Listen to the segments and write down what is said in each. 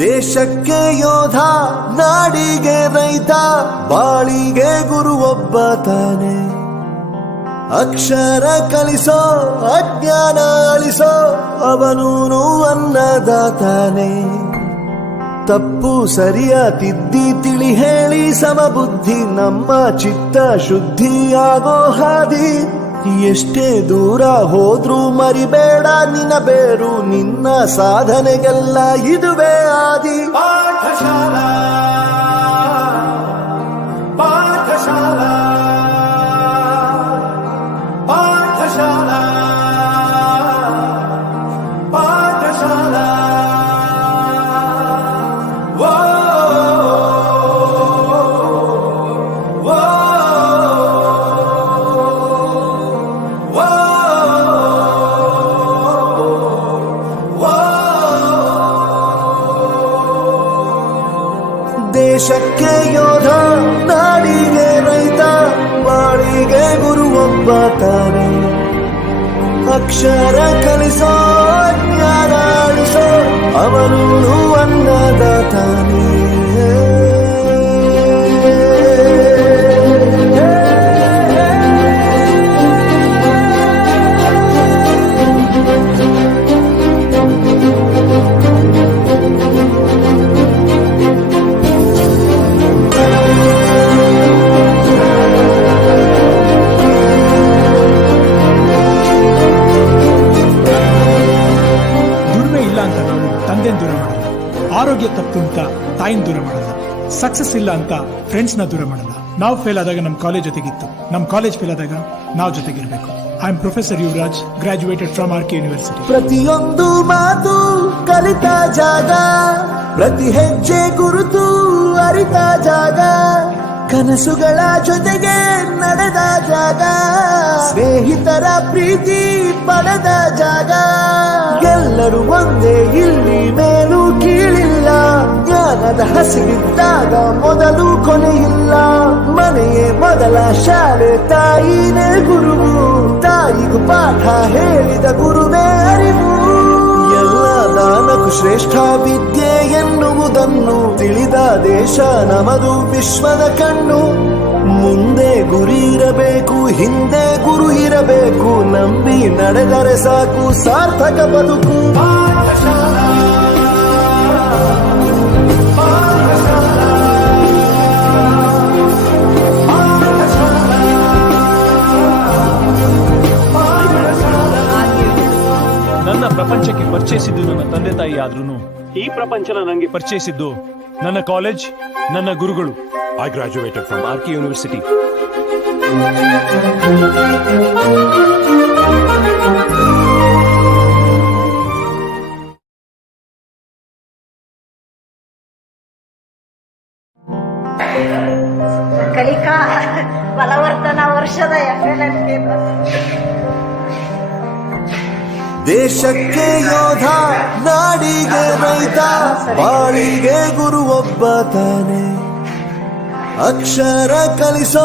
ದೇಶಕ್ಕೆ ಯೋಧ, ನಾಡಿಗೆ ರೈತ, ಬಾಳಿಗೆ ಗುರು ಒಬ್ಬ ತಾನೆ. ಅಕ್ಷರ ಕಲಿಸೋ, ಅಜ್ಞಾನ ಅಳಿಸೋ, ಅವನೂನು ಅನ್ನದಾತಾನೆ. ತಪ್ಪು ಸರಿಯ ತಿದ್ದಿ ತಿಳಿ ಹೇಳಿ ಸಮಬುದ್ಧಿ ನಮ್ಮ ಚಿತ್ತ ಶುದ್ಧಿಯಾಗೋ ಹಾದಿ. ಎಷ್ಟೇ ದೂರ ಹೋದ್ರೂ ಮರಿಬೇಡ ನಿನ್ನ ಬೇರು, ನಿನ್ನ ಸಾಧನೆಗೆಲ್ಲ ಇದುವೇ ಆದಿ. ಪಾಠಶಾಲಾ ಪಾಠಶಾಲಾ ಪಾಠಶಾಲಾ ಪಾಠಶಾಲಾ. ದೇಶಕ್ಕೆ ಯೋಧ, ನಾಡಿಗೆ ರೈತ, ಬಾಳಿಗೆ ಗುರು ಒಬ್ಬ ತಾನೆ. ಅಕ್ಷರ ಕಲಿಸೋ, ಜ್ಞಾನ ಅಳಿಸೋ, ಅವನೂನು ಅನ್ನದಾತಾನೆ. ದೂರ ಮಾಡಲ್ಲ, ಆರೋಗ್ಯ ತಪ್ಪು ಅಂತ ತಾಯಿನ ದೂರ ಮಾಡಲ್ಲ, ಸಕ್ಸಸ್ ಇಲ್ಲ ಅಂತ ಫ್ರೆಂಡ್ಸ್ ನ ದೂರ ಮಾಡಲ್ಲ. ನಾವು ಫೇಲ್ ಆದಾಗ ನಮ್ ಕಾಲೇಜ್ ಜೊತೆಗಿತ್ತು, ನಮ್ ಕಾಲೇಜ್ ಫೇಲ್ ಆದಾಗ ನಾವು ಜೊತೆಗಿರ್ಬೇಕು. I am professor Yuvaraj, graduated from RK university. ಪ್ರತಿಯೊಂದು ಮಾತು ಕಲಿತ ಜಾಗ, ಪ್ರತಿ ಹೆಜ್ಜೆ ಗುರುತು ಅರಿತ ಜಾಗ, ಕನಸುಗಳ ಜೊತೆಗೆ ನಡೆದ ಜಾಗ, ಸ್ನೇಹಿತರ ಪ್ರೀತಿ ಪಡೆದ ಜಾಗ. ಎಲ್ಲರೂ ಒಂದೇ, ಇಲ್ಲಿ ಮೇಲೂ ಕೀಳಿಲ್ಲ, ಜ್ಞಾನದ ಹಸಿವಿದ್ದಾಗ ಮೊದಲು ಕೊನೆಯಿಲ್ಲ. ಮನೆಯೇ ಮೊದಲ ಶಾಲೆ, ತಾಯಿನೇ ಗುರುವು, ತಾಯಿಗೂ ಪಾಠ ಹೇಳಿದ ಗುರುವೇ ಅರಿವು. ಎಲ್ಲ ದಾನಕ್ಕೂ ಶ್ರೇಷ್ಠ ವಿದ್ಯೆ ಎನ್ನುವುದನ್ನು ತಿಳಿದ ದೇಶ ನಮದು, ವಿಶ್ವದ ಕಣ್ಣು. ಮುಂದೆ ಗುರಿ ಇರಬೇಕು, ಹಿಂದೆ ಗುರು ಇರಬೇಕು, ನಂಬಿ ನಡೆದರೆ ಸಾಕು ಸಾರ್ಥಕ ಬದುಕು. ಪಾಠಶಾಲಾ ಪಾಠಶಾಲಾ ನನ್ನ ಪ್ರಪಂಚಕ್ಕೆ ಪರಿಚಯಿಸಿದ್ದು ನನ್ನ ತಂದೆ ತಾಯಿ ಆದ್ರೂ ಈ ಪ್ರಪಂಚನ ನನಗೆ ಪರಿಚಯಿಸಿದ್ದು ನನ್ನ ಕಾಲೇಜ್, ನನ್ನ ಗುರುಗಳು. I graduated from RK university. ಕಲಿಕಾ ಬಲವರ್ಧನ ವರ್ಷದ FLN ಕೇಂದ್ರ. ದೇಶಕ್ಕೆ ಯೋಧ, ನಾಡಿಗೆ ರೈತ, ಬಾಳಿಗೆ ಗುರು ಒಬ್ಬ ತಾನೆ. ಅಕ್ಷರ ಕಲಿಸೋ,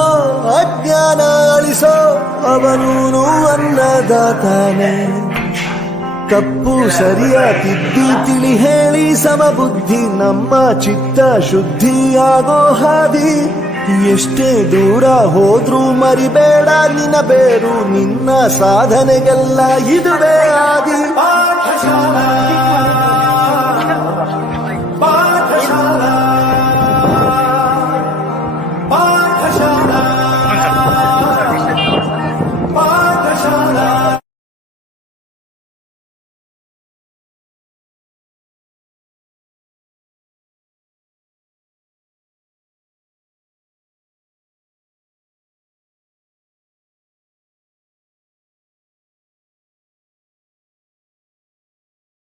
ಅಜ್ಞಾನ ಅಳಿಸೋ, ಅವನೂನು ಅನ್ನದಾತಾನೆ. ತಪ್ಪು ಸರಿಯ ತಿದ್ದಿ ತಿಳಿ ಹೇಳಿ ಸಮಬುದ್ಧಿ ನಮ್ಮ ಚಿತ್ತ ಶುದ್ಧಿಯಾಗೋ ಹಾದಿ. ಎಷ್ಟೇ ದೂರ ಹೋದ್ರೂ ಮರಿಬೇಡ ನಿನ್ನ ಬೇರು, ನಿನ್ನ ಸಾಧನೆಗೆಲ್ಲ ಇದುವೇ ಆದಿ. ಪಾಠಶಾಲಾ